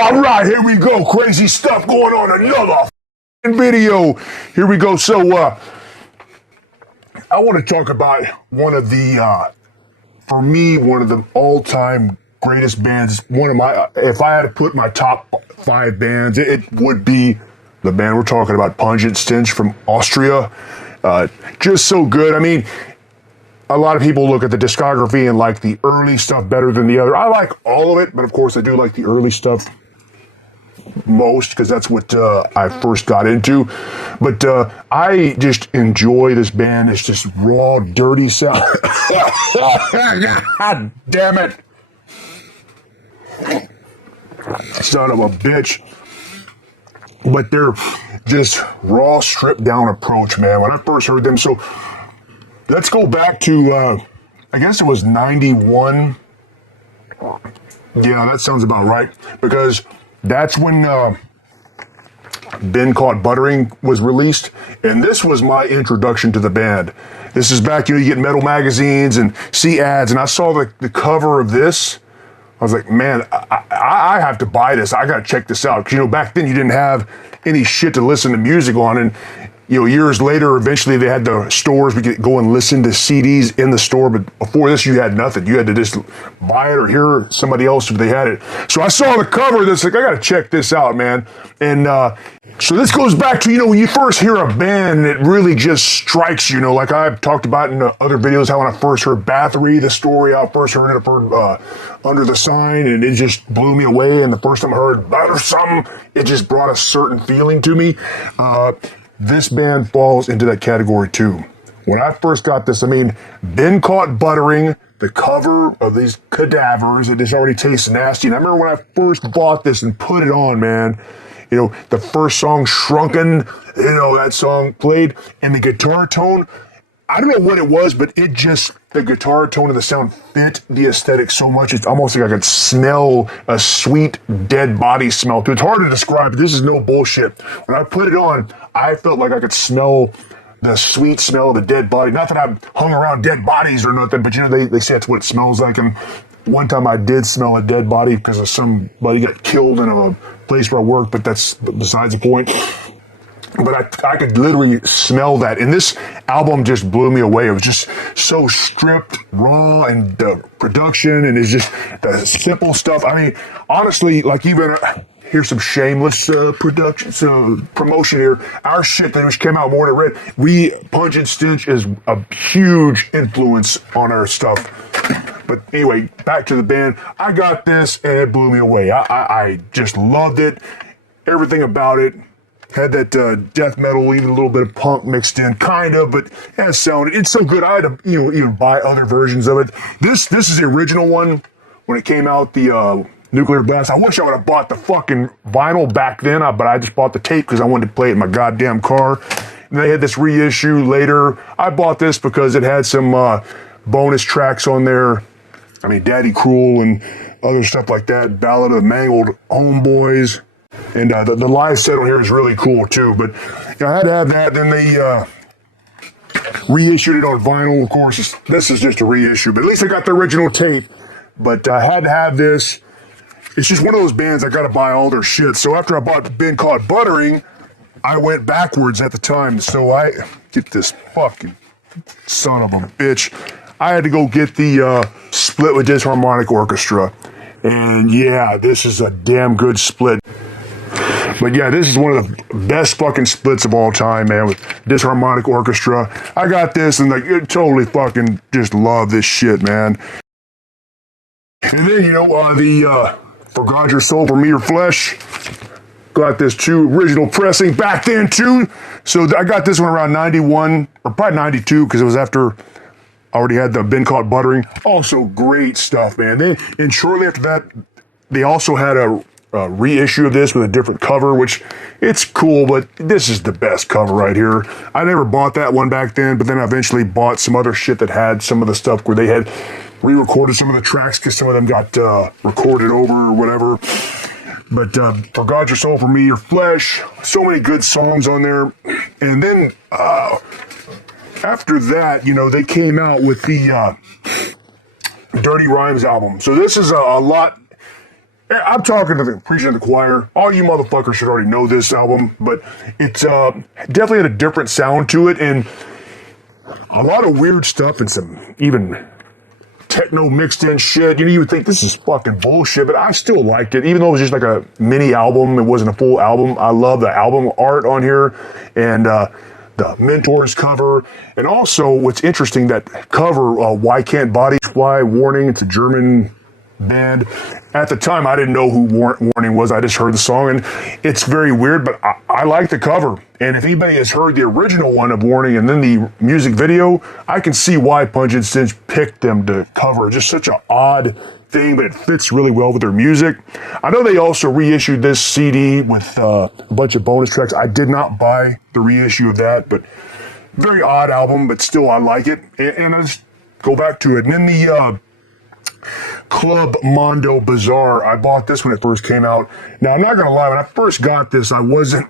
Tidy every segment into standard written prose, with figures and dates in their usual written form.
All right, here we go. Crazy stuff going on. Another video. Here we go. So, I want to talk about one of the, for me, one of the all-time greatest bands. One of my, if I had to put my top 5 bands, it would be the band we're talking about, Pungent Stench from Austria. Just so good. I mean, a lot of people look at the discography and like the early stuff better than the other. I like all of it, but of course I do like the early stuff most because that's what I first got into. But I just enjoy this band. It's just raw, dirty sound. God damn it. Son of a bitch. But they're just raw, stripped down approach, man. When I first heard them, so let's go back to, I guess it was 91. Yeah, that sounds about right. Because that's when Been Caught Buttering was released. And this was my introduction to the band. This is back, you get metal magazines and see ads. And I saw the cover of this. I was like, man, I have to buy this. I got to check this out. Because, back then you didn't have any shit to listen to music on. And, years later, eventually they had the stores. We could go and listen to CDs in the store. But before this, you had nothing. You had to just buy it or hear somebody else if they had it. So I saw the cover. That's like, I got to check this out, man. And so this goes back to, when you first hear a band, it really just strikes you. Like I've talked about in other videos, how when I first heard Bathory, the story, I first heard it Under the Sign, and it just blew me away. And the first time I heard Butter Something, it just brought a certain feeling to me. This band falls into that category too. When I first got this, Been Caught Buttering, the cover of these cadavers, it just already tastes nasty. And I remember when I first bought this and put it on, man, the first song, Shrunken, that song played, and the guitar tone, I don't know what it was, but the guitar tone and the sound fit the aesthetic so much. It's almost like I could smell a sweet dead body smell too. It's hard to describe, but this is no bullshit. When I put it on, I felt like I could smell the sweet smell of the dead body. Not that I've hung around dead bodies or nothing, but they say that's what it smells like. And one time I did smell a dead body because of somebody got killed in a place where I work, but that's besides the point. But I could literally smell that. And this album just blew me away. It was just so stripped, raw, and the production, and it's just the simple stuff. Honestly, like even, here's some shameless promotion here. Our shit that just came out, Mordant Rhed, Pungent Stench is a huge influence on our stuff. But anyway, back to the band. I got this, and it blew me away. I just loved it. Everything about it. Had that death metal, even a little bit of punk mixed in, kind of, but it sounded, it's so good. I had to, even buy other versions of it. This is the original one when it came out, the Nuclear Blast. I wish I would have bought the fucking vinyl back then, but I just bought the tape because I wanted to play it in my goddamn car. And they had this reissue later. I bought this because it had some bonus tracks on there. Daddy Cruel and other stuff like that. Ballad of the Mangled Homeboys. And the live set on here is really cool too. But I had to have that. Then they reissued it on vinyl. Of course, this is just a reissue, but at least I got the original tape. But I had to have this. It's just one of those bands I got to buy all their shit. So after I bought Been Caught Buttering, I went backwards at the time. So I get this fucking son of a bitch. I had to go get the split with Disharmonic Orchestra. And yeah, this is a damn good split. But yeah, this is one of the best fucking splits of all time, man, with Disharmonic Orchestra. I got this and totally fucking just love this shit, man. And then, the For God Your Soul, For Me Your Flesh. Got this too, original pressing back then too. So I got this one around 91, or probably 92, because it was after I already had the Been Caught Buttering. Also great stuff, man. And shortly after that, they also had a reissue of this with a different cover, which it's cool, but this is the best cover right here. I never bought that one back then, but then I eventually bought some other shit that had some of the stuff where they had re-recorded some of the tracks because some of them got recorded over or whatever. But For God Your Soul, For Me Your Flesh, so many good songs on there. And then after that, they came out with the Dirty Rhymes album. So this is a lot. I'm talking to the preaching in the choir. All you motherfuckers should already know this album, but it's definitely had a different sound to it, and a lot of weird stuff and some even techno mixed in shit. You would think this is fucking bullshit, but I still liked it. Even though it was just like a mini album, it wasn't a full album. I love the album art on here and the Mentors cover. And also what's interesting, that cover, Why Can't Bodies Fly, Warning, it's a German band. At the time, I didn't know who Warning was. I just heard the song, and it's very weird, but I like the cover. And if anybody has heard the original one of Warning and then the music video, I can see why Pungent Stench picked them to cover. Just such an odd thing, but it fits really well with their music. I know they also reissued this CD with a bunch of bonus tracks. I did not buy the reissue of that, but very odd album, but still I like it. And I just go back to it. And then the Club Mondo Bazaar. I bought this when it first came out. Now, I'm not going to lie, when I first got this, I wasn't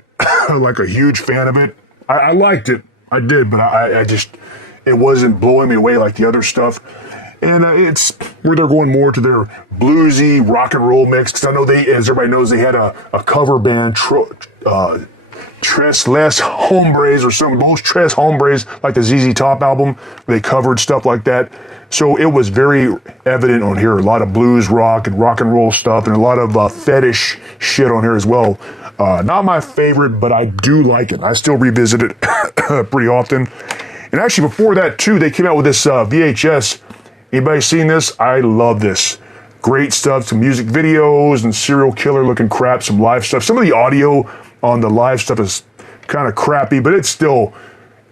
like a huge fan of it. I liked it. I did, but I just, it wasn't blowing me away like the other stuff. And it's where they're going more to their bluesy rock and roll mix. Because I know they, as everybody knows, they had a cover band, Tres Les Hombres or some of those Tres Hombres, like the ZZ Top album, where they covered stuff like that. So it was very evident on here. A lot of blues, rock, and roll stuff, and a lot of fetish shit on here as well. Not my favorite, but I do like it. I still revisit it pretty often. And actually, before that, too, they came out with this VHS. Anybody seen this? I love this. Great stuff. Some music videos and serial killer looking crap, some live stuff. Some of the audio on the live stuff is kind of crappy, but it's still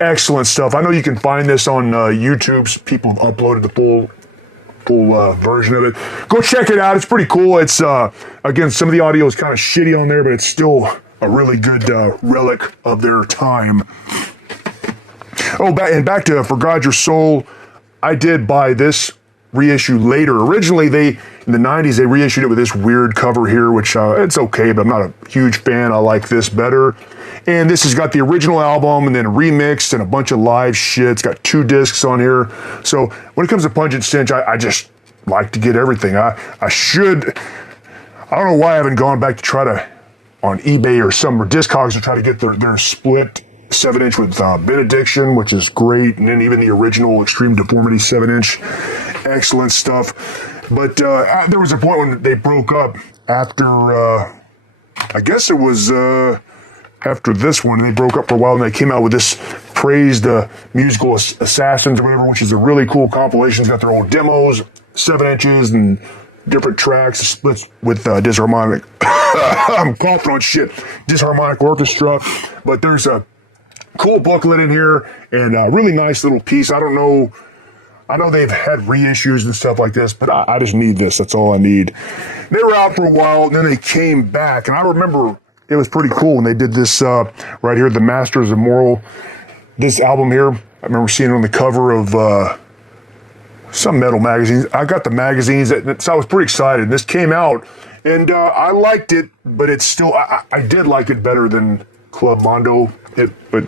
excellent stuff. I know you can find this on YouTube. People have uploaded the full version of it. Go check it out. It's pretty cool. It's again, some of the audio is kind of shitty on there, but it's still a really good relic of their time. Oh, back to For God Your Soul. I did buy this reissue later. Originally, in the 90s, they reissued it with this weird cover here, which it's okay, but I'm not a huge fan. I like this better. And this has got the original album and then remixed and a bunch of live shit. It's got 2 discs on here. So when it comes to Pungent Stench, I just like to get everything. I don't know why I haven't gone back to try to, on eBay or some Discogs, to try to get their split 7-inch with Benediction, which is great. And then even the original Extreme Deformity 7-inch. Excellent stuff. But there was a point when they broke up after, I guess it was after this one. They broke up for a while, and they came out with this Praise the Musical Assassins or whatever, which is a really cool compilation. It's got their old demos, 7 inches, and different tracks, splits with disharmonic. I'm coughing on shit. Disharmonic orchestra. But there's a cool booklet in here and a really nice little piece. I know they've had reissues and stuff like this, but I just need this. That's all I need. They were out for a while, and then they came back, and I remember it was pretty cool when they did this right here, The Masters of Moral. This album here, I remember seeing it on the cover of some metal magazines. I got the magazines, so I was pretty excited. This came out, and I liked it, but it's still, I did like it better than Club Mondo, but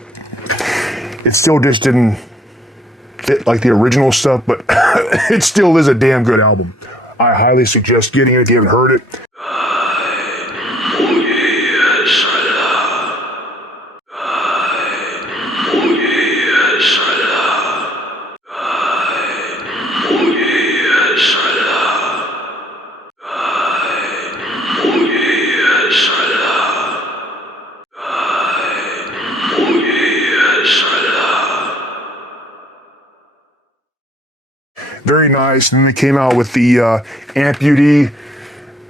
it still just didn't fit like the original stuff, but it still is a damn good album. I highly suggest getting it if you haven't heard it. Very nice. And then they came out with the Amputee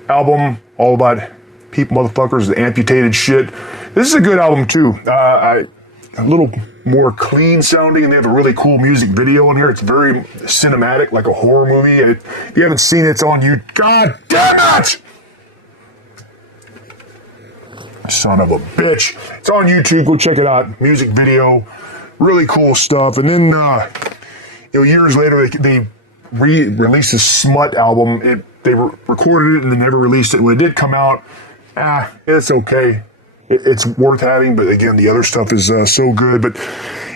album, all about people, motherfuckers, the amputated shit. This is a good album too. A little more clean sounding, and they have a really cool music video in here. It's very cinematic, like a horror movie. If you haven't seen it, it's on YouTube. God damn it! Son of a bitch. It's on YouTube. Go check it out. Music video. Really cool stuff. And then, years later, they released this Smut album. They recorded it and they never released it. When it did come out, it's okay. It's worth having, but again, the other stuff is so good. But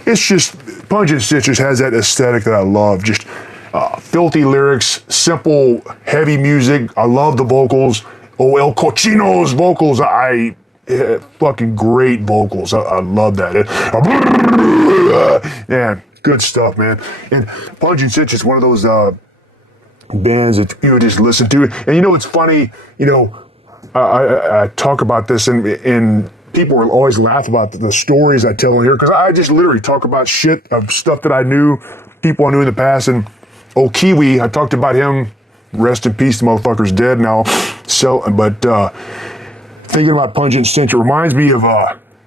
it's just, Pungent Stench has that aesthetic that I love. Just filthy lyrics, simple, heavy music. I love the vocals. Oh, El Cochino's vocals, fucking great vocals. I love that. Man, good stuff, man. And Pungent Stench is one of those bands that you just listen to. And you know, it's funny, you know, I talk about this and people will always laugh about the stories I tell in here, because I just literally talk about shit of stuff that I knew, people I knew in the past. And Kiwi, I talked about him. Rest in peace, the motherfucker's dead now. But thinking about Pungent Stench, it reminds me of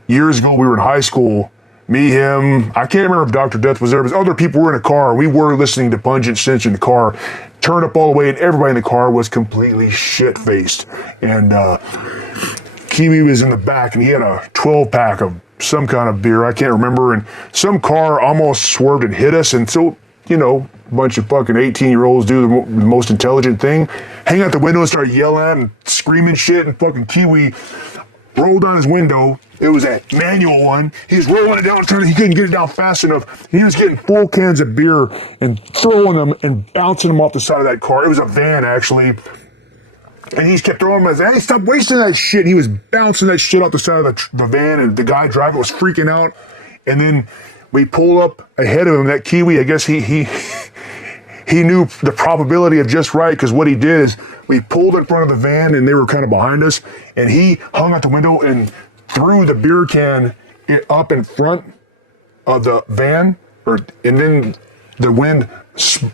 years ago we were in high school. Me, him, I can't remember if Dr. Death was there, but other people were in a car. We were listening to Pungent Stench in the car, turned up all the way, and everybody in the car was completely shit-faced. And Kiwi was in the back, and he had a 12-pack of some kind of beer, I can't remember, and some car almost swerved and hit us, and so, you know, a bunch of fucking 18-year-olds do the most intelligent thing, hang out the window and start yelling at and screaming shit, and fucking Kiwi rolled down his window. It was a manual one. He was rolling it down, he couldn't get it down fast enough. He was getting full cans of beer and throwing them and bouncing them off the side of that car. It was a van, actually. And he just kept throwing them. Hey, stop wasting that shit. He was bouncing that shit off the side of the van, and the guy driving was freaking out. And then we pulled up ahead of him. That Kiwi, I guess he knew the probability of just right, because what he did is we pulled in front of the van, and they were kind of behind us, and he hung out the window and threw the beer can up in front of the van, and then the wind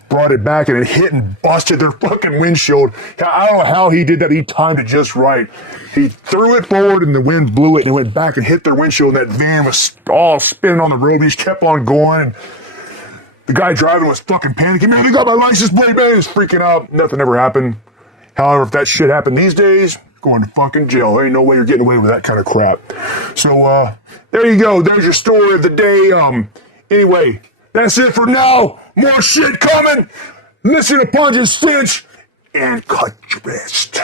brought it back, and it hit and busted their fucking windshield. I don't know how he did that. He timed it just right. He threw it forward, and the wind blew it, and it went back and hit their windshield, and that van was all spinning on the road. He just kept on going, and the guy driving was fucking panicking. Man, they got my license plate, man. He was freaking out. Nothing ever happened. However, if that shit happened these days, going to fucking jail. There ain't no way you're getting away with that kind of crap. So, there you go. There's your story of the day. Anyway, that's it for now. More shit coming. Listen to Pungent Stench and cut your wrist.